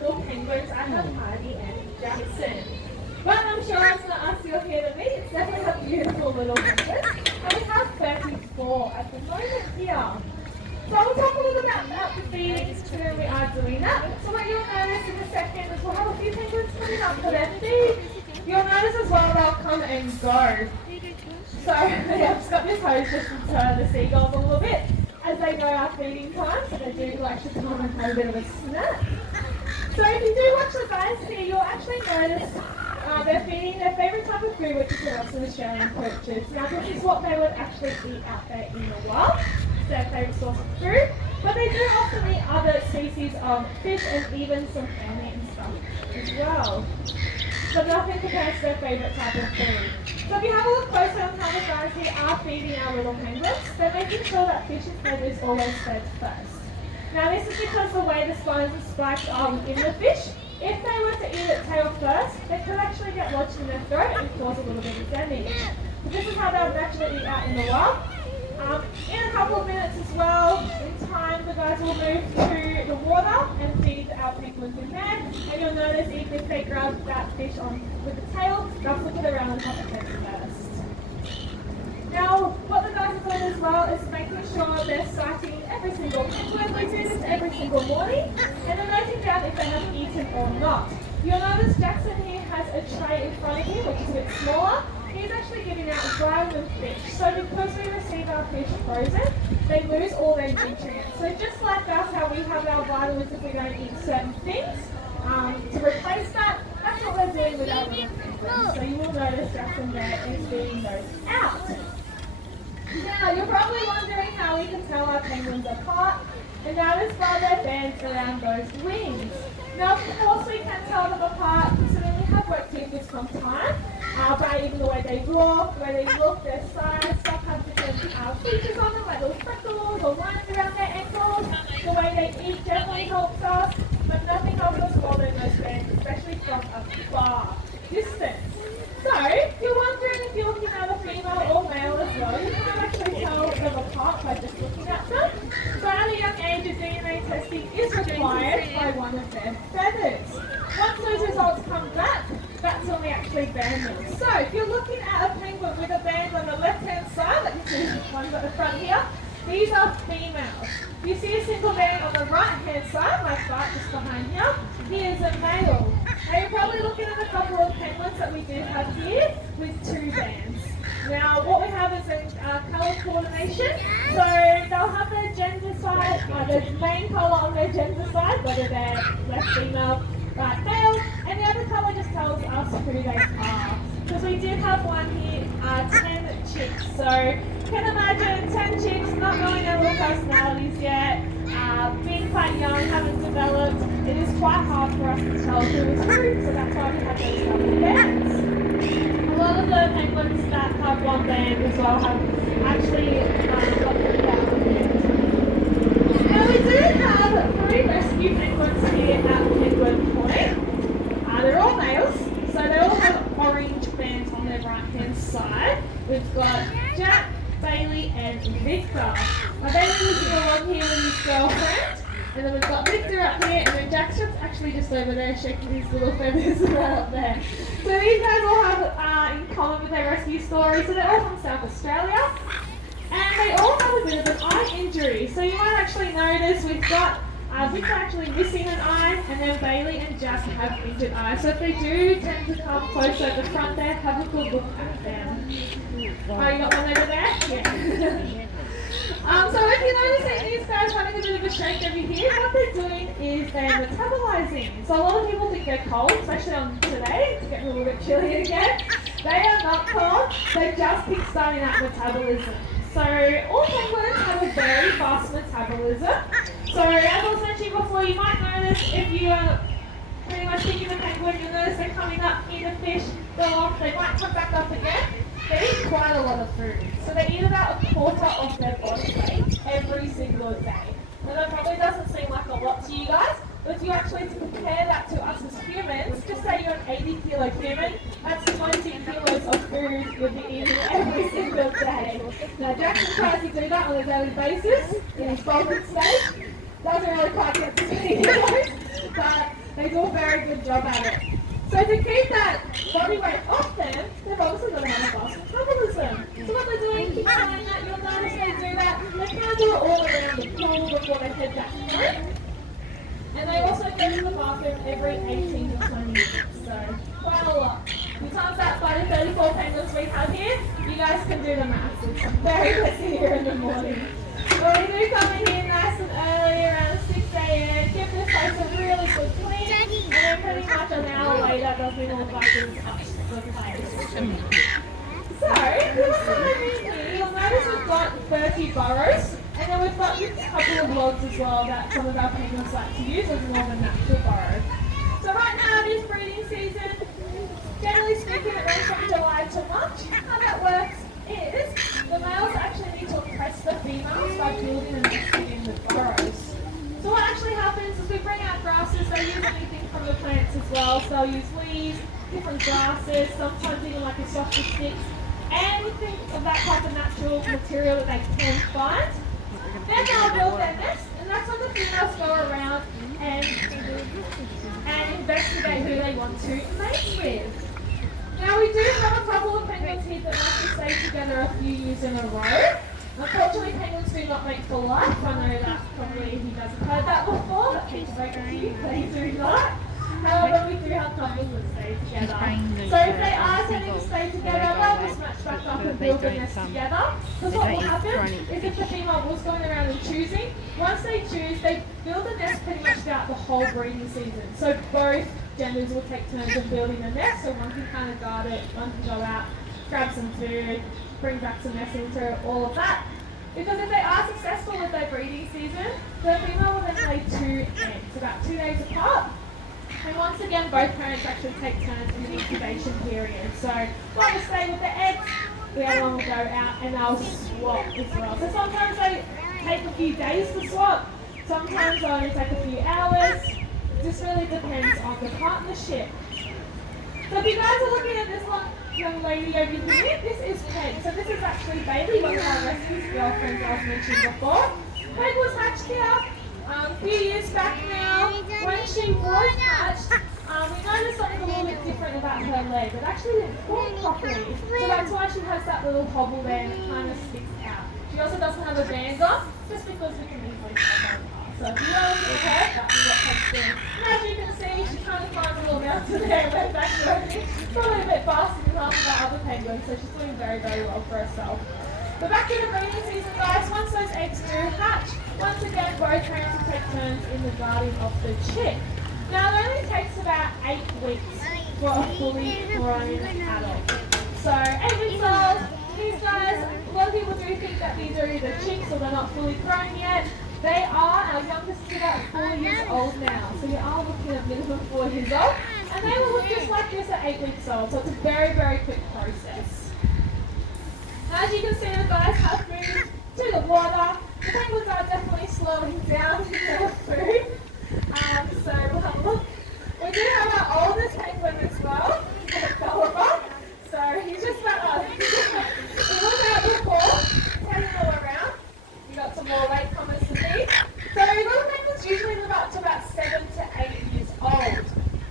little penguins. I have Heidi and Jackson. But I'm sure it's not us you're here to meet. It's definitely a beautiful little penguin. And we have 34 at the moment here. So we'll talk a little bit about the feeding when we are doing that. So what you'll notice in a second is we'll have a few penguins coming up for their feed. You'll notice as well they'll come and go. So I've just got this hose just to deter the seagulls a little bit as they go out feeding time. So they do like to come and have a bit of a snack. So if you do watch the guys here, you'll actually notice they're feeding their favourite type of food, which is the Western Australian poachers. Now this is what they would actually eat out there in the wild. Their favourite source of food, but they do often eat other species of fish and even some algae and stuff as well. But nothing compares to their favourite type of food. So if you have a look closer on how the guys here are feeding our little penguins, they're making sure that fish's head is always fed first. Now this is because the way the spines are spiked in the fish, if they were to eat it tail first, they could actually get lodged in their throat and cause a little bit of damage. But this is how they'll naturally eat out in the wild. In a couple of minutes as well, in time, the guys will move to the water and feed our penguins in there. And you'll notice even if they grab that fish on with the tail, they'll flip it around and pop it head first. Now, what the guys are doing as well is making sure they're sighting every single penguin. We do this every single morning, and they're noting down if they have eaten or not. You'll notice Jackson here has a tray in front of him, which is a bit smaller. He's actually giving out vitamin fish. So because we receive our fish frozen, they lose all their nutrients. So just like us, how we have our vitamins if we don't eat certain things, to replace that, that's what we're doing with our little penguins. So you will notice Jackson there is feeding those out. Now, you're probably wondering how we can tell our penguins apart, and that is by their bands around those wings. Now, of course, we can tell them apart, so then we have worked here for some time, by even the way they walk, the way they look, their size, stuff have different features on them, like little freckles or lines around their ankles. The way they eat definitely helps us, but nothing helps us more than those bands, especially from a far distance. So, if you're wondering if you're looking at a female or male as well, you can actually tell them apart by just looking at them. So at a young age, a DNA testing is required by one of their feathers. Once those results come back, that's when we actually band them. So if you're looking at a penguin with a band on the left-hand side, like you see the ones at the front here, these are females. If you see a single band on the right-hand side, like that, just behind here, he is a male. Now you're probably looking at a couple of penguins that we do have here with two bands. Now what we have is a colour coordination. So they'll have their gender side, the main colour on their gender side, whether they're left female, right male, and the other colour just tells us who they are. Because we do have one here, 10 chicks. So you can imagine 10 chicks not knowing their little personalities yet, being quite young, haven't developed. It is quite hard for us to tell who is who, so that's why we have those double bands. A lot of the penguins that have one band as well have actually got pretty bad bands. Now we do have 3 rescue penguins here at Penguin Point. They're all males, so they all have orange bands on their right-hand side. We've got Jack, Bailey, and Victor. Bailey was along here with his girlfriend, and then we've got Victor up here, and then Jackson's actually just over there shaking his little feathers right up there. So these guys all have in common with their rescue story. So they're all from South Australia, and they all have a bit of an eye injury. So you might actually notice we've got Victor actually missing an eye, and then Bailey and Jack have injured eyes. So if they do tend to come closer at the front there, have a good look at them. Oh, you got one over there? Yeah. So if you're noticing these guys having a bit of a shake over here, what they're doing is they're metabolizing. So a lot of people think they're cold, especially on today. It's getting a little bit chilly again. They are not cold. They're just kickstarting that metabolism. So all penguins have a very fast metabolism. So as I was mentioning before, you might notice if you are pretty much thinking of penguin, you'll notice they're coming up, eat a fish, go off, they might come back up again. They eat quite a lot of food. So they eat about 1/4 of their body weight every single day. Now that probably doesn't seem like a lot to you guys, but if you actually compare that to us as humans, just say you're an 80-kilo human, that's 20 kilos of food you'll be eating every single day. Now Jackson tries to do that on a daily basis in his bulking stage. Doesn't really quite get to 20 kilos, but they do a very good job at it. So to keep that body weight off them, they've obviously got to have a glass of metabolism. So what they're doing, keep trying that, you'll notice they do that. They kind of do it all around the pool before they head back home. And they also go to the bathroom every 18 to 20 minutes, so quite a lot. You times that by the 34 penguins we have here, you guys can do the maths. It's very busy here in the morning. But we do come in here nice and early, around 6 a.m, give this place a really good clean, and then pretty much an hour later, doesn't look like it's touched the place. So, if you look over here, you'll notice we've got 30 burrows. And then we've got a couple of logs as well that some of our penguins like to use as more of a natural burrow. So right now it is breeding season. Generally speaking, it runs from July to March. How that works is the males actually need to impress the females by building and nesting in the burrows. So what actually happens is we bring out grasses. They use anything from the plants as well. So they'll use leaves, different grasses, sometimes even like a softer sticks, anything of that type of natural material that they can find. Then they'll build their nest, and that's when the females go around and investigate who they want to mate with. Now we do have a couple of penguins here that like to stay together a few years in a row. Unfortunately, penguins do not mate for life. I know that probably you guys have heard that before, but please don't you, they do not. However, we do have couples that stay together. So if they are tending to stay together, they'll just match back up and build a nest together. Because what will happen is if the female was going around and choosing, once they choose, they build a nest pretty much throughout the whole breeding season. So both genders will take turns in building a nest, so one can kind of guard it, one can go out, grab some food, bring back some nesting to all of that. Because if they are successful with their breeding season, the female will then lay 2 eggs, about 2 days apart. And once again, both parents actually take turns in the incubation period. So one will stay with the eggs, the other one will go out and they'll swap as well. So sometimes they take a few days to swap, sometimes they only take a few hours. It just really depends on the partnership. So if you guys are looking at this one young lady over here, this is Peg. So this is actually Bailey, one of our rescue girlfriends I was mentioning before. Peg was hatched here a few years back now. When she was hatched, we noticed something a little bit different about her leg. It actually didn't form properly. So that's why she has that little hobble there and it kind of sticks out. She also doesn't have a band on, just because we can easily tell her apart. So if you want to look at her, that's what Peg's doing. And as you can see, she kind of climbed a little mountain there and went back to her. Probably a bit faster than half of our other penguins, so she's doing very, very well for herself. But back to the breeding season, guys. Once those eggs do hatch, once again, both parents will take turns in the guarding of the chick. Now, it only takes about 8 weeks for a fully grown adult. So, 8 weeks old, these guys, a lot of people do think that these are either chicks or they're not fully grown yet. They are, our youngest is about 4 years old now. So you are looking at minimum 4 years old. And they will look just like this at 8 weeks old. So it's a very, very quick process. As you can see, the guys have moved to the water. The penguins are definitely slowing down in their food. So we'll have a look. We do have our oldest penguin as well, Gulliver. So he's just about us. We look out before, turning all around. We got some more latecomers to meet. So little penguins usually live up to about 7 to 8 years old.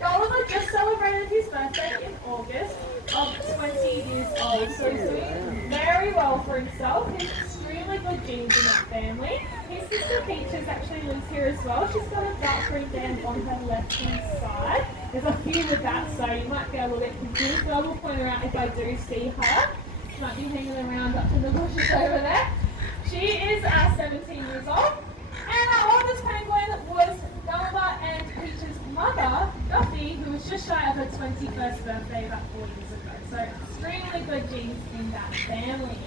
Gulliver just celebrated his birthday in August of 20 years old. So he's doing very well for himself. He's extremely good genes in that family. His sister Peaches actually lives here as well. She's got a dark green band on her left hand side. There's a few with that, so you might be a little bit confused, but I will point her out if I do see her. She might be hanging around up in the bushes over there. She is 17 years old. And our oldest penguin was Gulliver and Peach's mother, Duffy, who was just shy of her 21st birthday about 4 years ago. So extremely good genes in that family.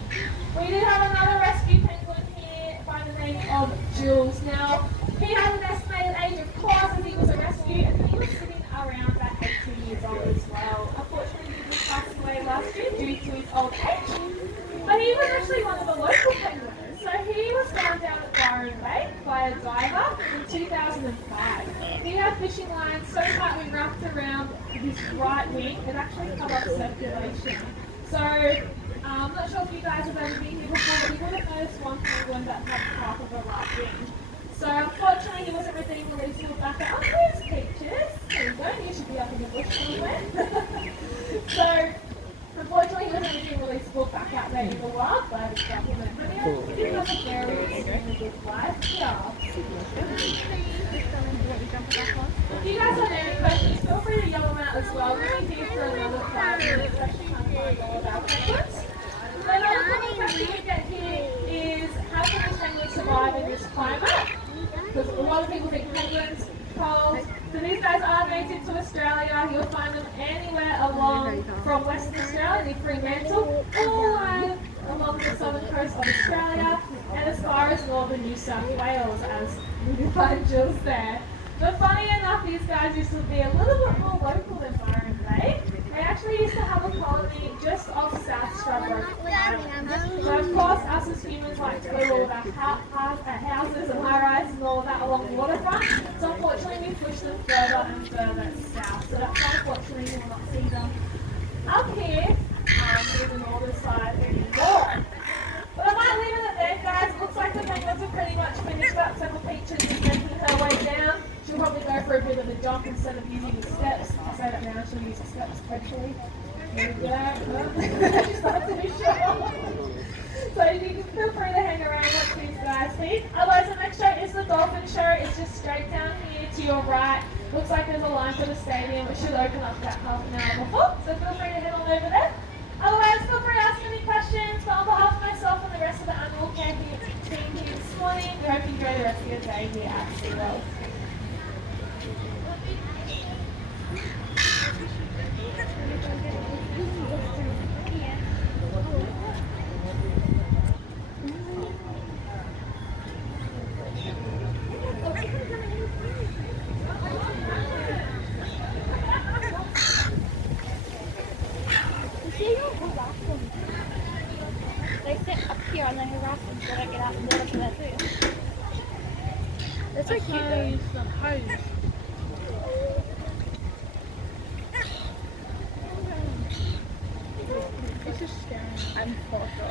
We did have another rescue penguin here by the name of Jules. Now, he had an estimated age of course as he was a rescue, and he was sitting around about 18 years old as well. Unfortunately, he did pass away last year due to his old age. But he was actually one of the local penguins. So he was found down at Byron Bay by a diver in 2005. He had fishing lines so tightly wrapped around his right wing, it actually cut off circulation. So I'm not sure if you guys have ever been here before, but you would have noticed one penguin that had half of a right wing. So unfortunately he wasn't redeemed released to back up. Oh, here's Peaches. A lot of people think penguins, poles. So these guys are native to Australia. You'll find them anywhere along from Western Australia, near Fremantle, all the way along the southern coast of Australia, and as far as northern New South Wales, as we find Jules there. But funny enough, these guys used to be a little bit more local than Byron Bay. They actually used to have a colony just off South Stradbroke Island. So of course, us as humans like to build all of our houses and high-rises and all of that along the waterfront. So unfortunately, we push them further and further south. So that's why unfortunately you will not see them up here in the northern side anymore. But I might leave it at that, guys. It looks like the penguins are pretty much finished up. Several Peaches is making her way down. She'll probably go for a bit of a jump instead of using the steps. I say that now, she'll use the steps, hopefully. There we go. She's not too sure. So you can feel free to hang around watch these guys feed. Otherwise, the next show is the dolphin show. It's just straight down here to your right. Looks like there's a line for the stadium. It should open up about half an hour before. So feel free to head on over there. Otherwise, feel free to ask any questions. But on behalf of myself and the rest of the animal care team here this morning, we hope you enjoy the rest of your day here at Seaworld. They sit up here on the horizon so I get out and look at that too. That's so cute though. This is scary. I'm photo.